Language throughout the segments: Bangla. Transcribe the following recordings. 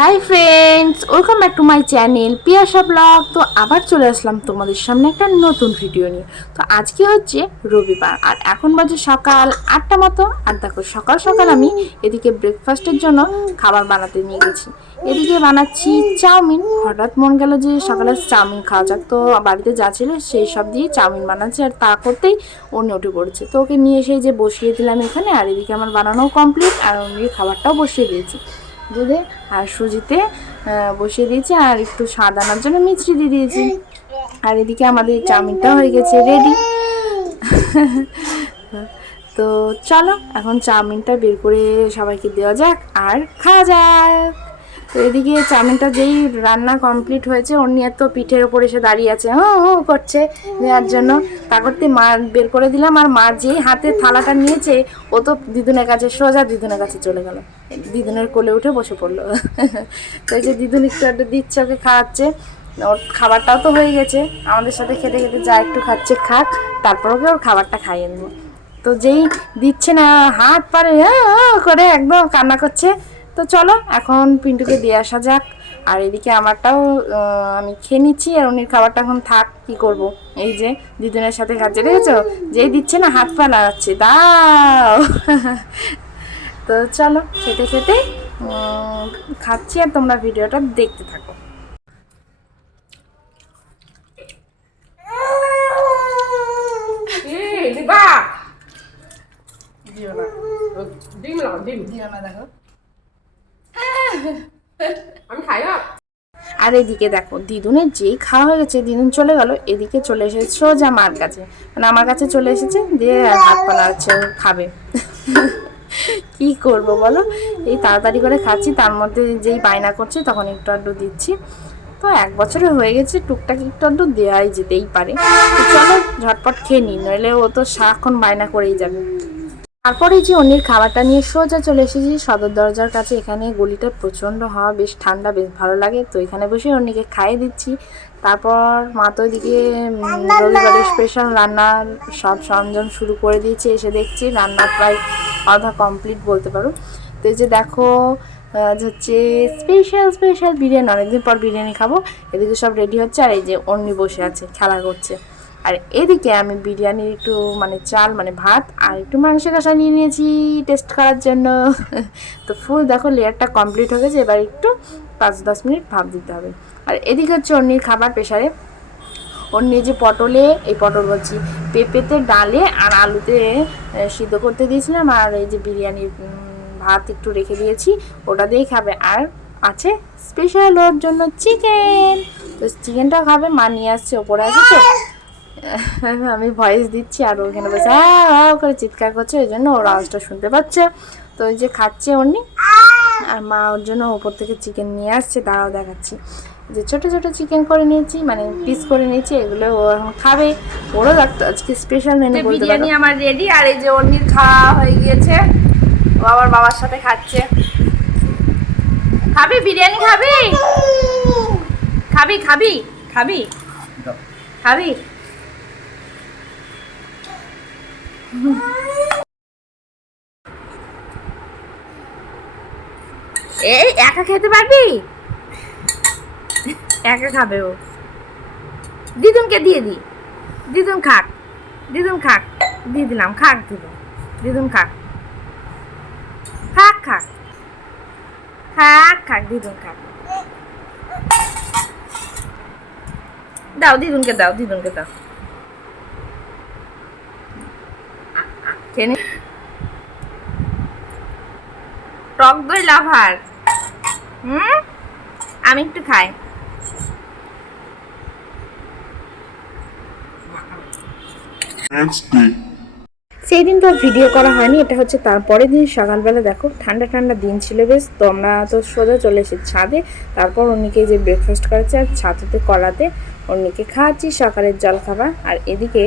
High friends, welcome back to my channel Piyasa blog. তো আবার চলে আসলাম তোমাদের সামনে একটা নতুন ভিডিও নিয়ে। তো আজকে হচ্ছে রবিবার আর এখন বাজে সকাল 8টা মতো। আর দেখো সকাল সকাল আমি এদিকে ব্রেকফাস্টের জন্য খাবার বানাতে নিয়ে গেছি। এদিকে বানাচ্ছি চাউমিন। হঠাৎ মন গেল যে সকালে চাউমিন খাওয়া যাক, তো বাড়িতে যা ছিল সেই সব দিয়ে চাউমিন বানাচ্ছি। আর তা করতেই অন্য উঠে পড়েছে, তো ওকে নিয়ে এসে যে বসিয়ে দিলাম এখানে। আর এদিকে আমার বানানোও কমপ্লিট আর অন্য খাবারটাও বসিয়ে দিয়েছি দুধে আর সুজিতে বসিয়ে দিয়েছি। আর একটু স্বাদ আনার জন্য মিষ্টি দিয়ে দিয়েছি। আর এদিকে আমাদের চাউমিনটাও হয়ে গেছে রেডি। তো চলো এখন চাউমিনটা বের করে সবাইকে দেওয়া যাক আর খাওয়া যাক। তো এদিকে চাউমিনটা যেই রান্না কমপ্লিট হয়েছে, অন্য তো পিঠের ওপর এসে দাঁড়িয়ে আছে করছে নেওয়ার জন্য। তা করতে মা বের করে দিলাম। আর মা যেই হাতে থালাটা নিয়েছে ও তো দিদুনের কাছে, সোজা দিদুনের কাছে চলে গেল, দিদুনের কোলে উঠে বসে পড়লো। তো এই যে দিদুন একটু একটু দিচ্ছে, ওকে খাওয়াচ্ছে। ওর খাবারটাও তো হয়ে গেছে, আমাদের সাথে খেতে খেতে যা একটু খাচ্ছে খাক, তারপর ওকে ওর খাবারটা খাইয়ে নেবো। তো যেই দিচ্ছে না হাত পারে করে একদম কান্না করছে। তো চলো এখন পিন্টুকে দিয়ে আসা যাক। আর এদিকে আমারটাও আমি খেয়ে নিচ্ছি, আর উনির খাবারটা এখন থাক, কি করব। এই যে দিদুনের সাথে খাচ্ছে, দেখেছো যেই দিচ্ছে না হাত পা নাড়াচ্ছে, দাও। তো চলো খেতে খেতে খাচ্ছি আর তোমরা ভিডিওটা দেখতে থাকো। আমি খাই না। আর এদিকে দেখো দিদুনের যেই খাওয়া হয়ে গেছে, দিদুন চলে গেল, এদিকে চলে এসেছে সোজা মার কাছে, মানে আমার কাছে চলে এসেছে, দিয়ে হাত পা নাড়াচ্ছে খাবে। কি করব বলো, এই তাড়াতাড়ি করে খাচ্ছি, তার মধ্যে যেই বায়না করছে তখন একটু আধটু দিচ্ছি। তো 1 বছরে হয়ে গেছে, টুকটাক একটু আধটু দেওয়াই যেতেই পারে। তো চলো ঝটপট খেয়ে নিই, নইলে ও তো সারাক্ষণ বায়না করেই যাবে। তারপরে যে অন্যের খাবারটা নিয়ে সোজা চলে এসেছি সদর দরজার কাছে। এখানে গলিটা প্রচণ্ড হাওয়া, বেশ ঠান্ডা, বেশ ভালো লাগে। তো এখানে বসে অন্যকে খাইয়ে দিচ্ছি। তারপর মা তো এদিকে রবিবারের স্পেশাল রান্নার সব সরঞ্জাম শুরু করে দিয়েছে। এসে দেখছি রান্না প্রায় আধা কমপ্লিট বলতে পারো। তো এই যে দেখো হচ্ছে স্পেশাল বিরিয়ানি, অনেকদিন পর বিরিয়ানি খাবো। এদিকে সব রেডি হচ্ছে, আর এই যে অন্যি বসে আছে খেলা করছে। আর এদিকে আমি বিরিয়ানির একটু মানে চাল মানে ভাত আর একটু মাংস কষা নিয়ে নিয়েছি টেস্ট করার জন্য। তো ফুল দেখো লেয়ারটা কমপ্লিট হয়ে গেছে, এবার একটু 5-10 মিনিট ভাপ দিতে হবে। আর এদিকে হচ্ছে অন্যের খাবার প্রেশারে। অন্য যে পটলে, এই পটল বলছি, পেঁপেতে ডালে আর আলুতে সিদ্ধ করতে দিয়েছিলাম। আর এই যে বিরিয়ানির ভাত একটু রেখে দিয়েছি, ওটা দিয়েই খাবে। আর আছে স্পেশাল ওর জন্য চিকেন। তো চিকেনটা খাবে, মা নিয়ে আসছে, ওপরে আছে তো আমি ভয়েস দিচ্ছি আর ওখানে বসে হ্যাঁ করে চিৎকার করছে, ওই জন্য ওর আওয়াজটা শুনতে পাচ্ছে। তো ওই যে খাচ্ছে অন্যি, আর মা ওর জন্য ওপর থেকে চিকেন নিয়ে আসছে, দাঁড়াও দেখাচ্ছি। যে ছোট ছোট চিকেন করে নিয়েছি, মানে পিস করে নিয়েছি, এগুলো ও এখন খাবে। ওরও লাগতো আজকে স্পেশাল মেনু বলতে পারো। বিরিয়ানি আমার রেডি, আর এই যে অন্যির খাওয়া হয়ে গিয়েছে, ও আবার বাবার সাথে খাচ্ছে। খাবি বিরিয়ানি? খাবি খাবি খাবি খাবি খাবি এই একা খেতে পারবি? একা খাবে ও, দিদুনকে দিয়ে দি, দিদুন খাক, দিদুন খাক, দিয়ে দিলাম, খাক দিদুন, দিদুন খাক, খাক খাক খাক খাক, দিদুন খাক, দাও দিদুনকে দাও, দিদুনকে দাও। টক দই লাভার, আমি একটু খাই। সেই দিন তো আর ভিডিও করা হয়নি, এটা হচ্ছে তারপরের দিন সকালবেলা। দেখো ঠান্ডা ঠান্ডা দিন ছিল বেশ। তো আমরা তো সোজা চলে এসেছি ছাদে। তারপর অন্যকে যে ব্রেকফাস্ট করাচ্ছে আর ছাতুতে কলাতে অন্যকে খাওয়াচ্ছি সকালের জল খাবার। আর এদিকে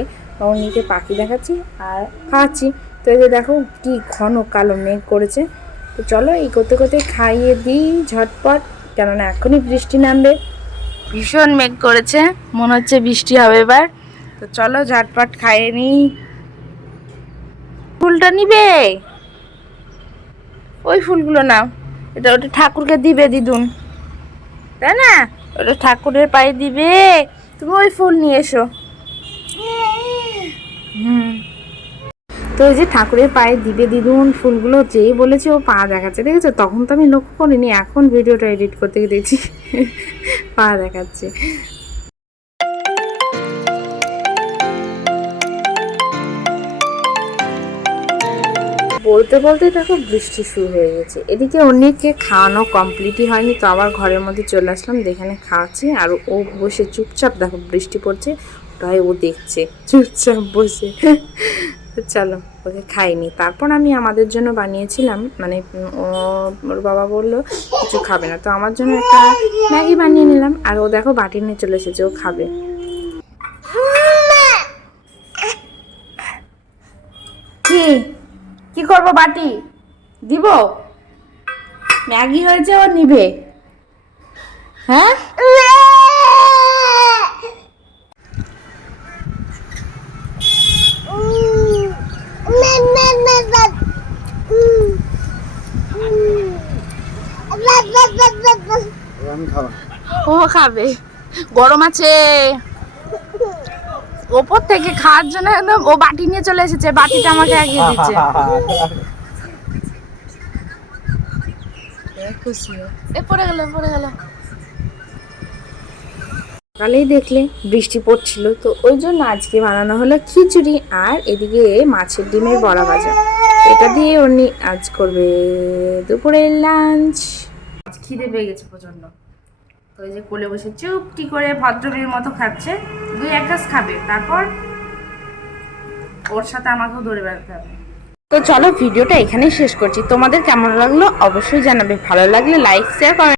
অন্যকে পাখি দেখাচ্ছি আর খাওয়াচ্ছি। তো এই যে দেখো কি ঘন কালো মেঘ করেছে। তো চলো এই করতে করতে খাইয়ে দিই ঝটপট, কেননা এখনই বৃষ্টি নামবে। ভীষণ মেঘ করেছে, মনে হচ্ছে বৃষ্টি হবে এবার। তো চলো ঝটপট খাইয়ে নিই। ফুলটা নিবে, ওই ফুলগুলো নাও, এটা ওটা ঠাকুরকে দিবে দিদুন। তাই না? ওটা ঠাকুরের পায়ে দিবে। তুমি ওই ফুল নিয়ে এসো। তো ওই যে ঠাকুরের পায়ে দিবে দিদুন ফুলগুলো, যেই বলেছে ও পা দেখাচ্ছে, দেখেছো? তখন তো আমি লক্ষ্য করিনি, এখন ভিডিওটা এডিট করতে গিয়ে দেখছি পা দেখাচ্ছে। বলতে বলতে দেখো বৃষ্টি শুরু হয়ে গেছে। এদিকে অনেককে খাওয়ানো কমপ্লিটই হয়নি, তো আবার ঘরের মধ্যে চলে আসলাম, যেখানে খাওয়াচ্ছি। আর ও বসে চুপচাপ, দেখো বৃষ্টি পড়ছে, ওটাই ও দেখছে চুপচাপ বসে। তো চলো ওকে খাইনি। তারপর আমি আমাদের জন্য বানিয়েছিলাম, মানে ওর বাবা বললো কিছু খাবে না, তো আমার জন্য একটা ম্যাগি বানিয়ে নিলাম। আর ও দেখো বাটি নিয়ে চলে এসেছে, ও খাবে। কি কি করবো? বাটি দিব? ম্যাগি হয়েছে, ও নিবে? হ্যাঁ, ও খাবে। গরম আছে ওপর থেকে খাওয়ার জন্য, একদম ও বাটি নিয়ে চলে এসেছে, বাটিটা আমাকে এগিয়ে দিচ্ছে। খুশি পড়ে গেল, পড়ে গেল। সকালেই দেখলে বৃষ্টি পড়ছিল, তো ওই জন্য আজকে বানানো হলো খিচুড়ি, আর এদিকে মাছের ডিমের বড়া ভাজা। এটা দিয়ে উনি আজ করবে দুপুরের লাঞ্চ। খিদে পেয়ে গেছে প্রচন্ড, তো এই যে কোলে বসে চুপটি করে ভদ্রবীর মতো খাচ্ছে। 2-1 গ্লাস খাবে, তারপর ওর সাথে আমাকেও ধরে বেড়াতে হবে। তো চলো ভিডিওটা এখানেই শেষ করছি। তোমাদের কেমন লাগলো অবশ্যই জানাবে। ভালো লাগলে লাইক, শেয়ার, কমেন্ট।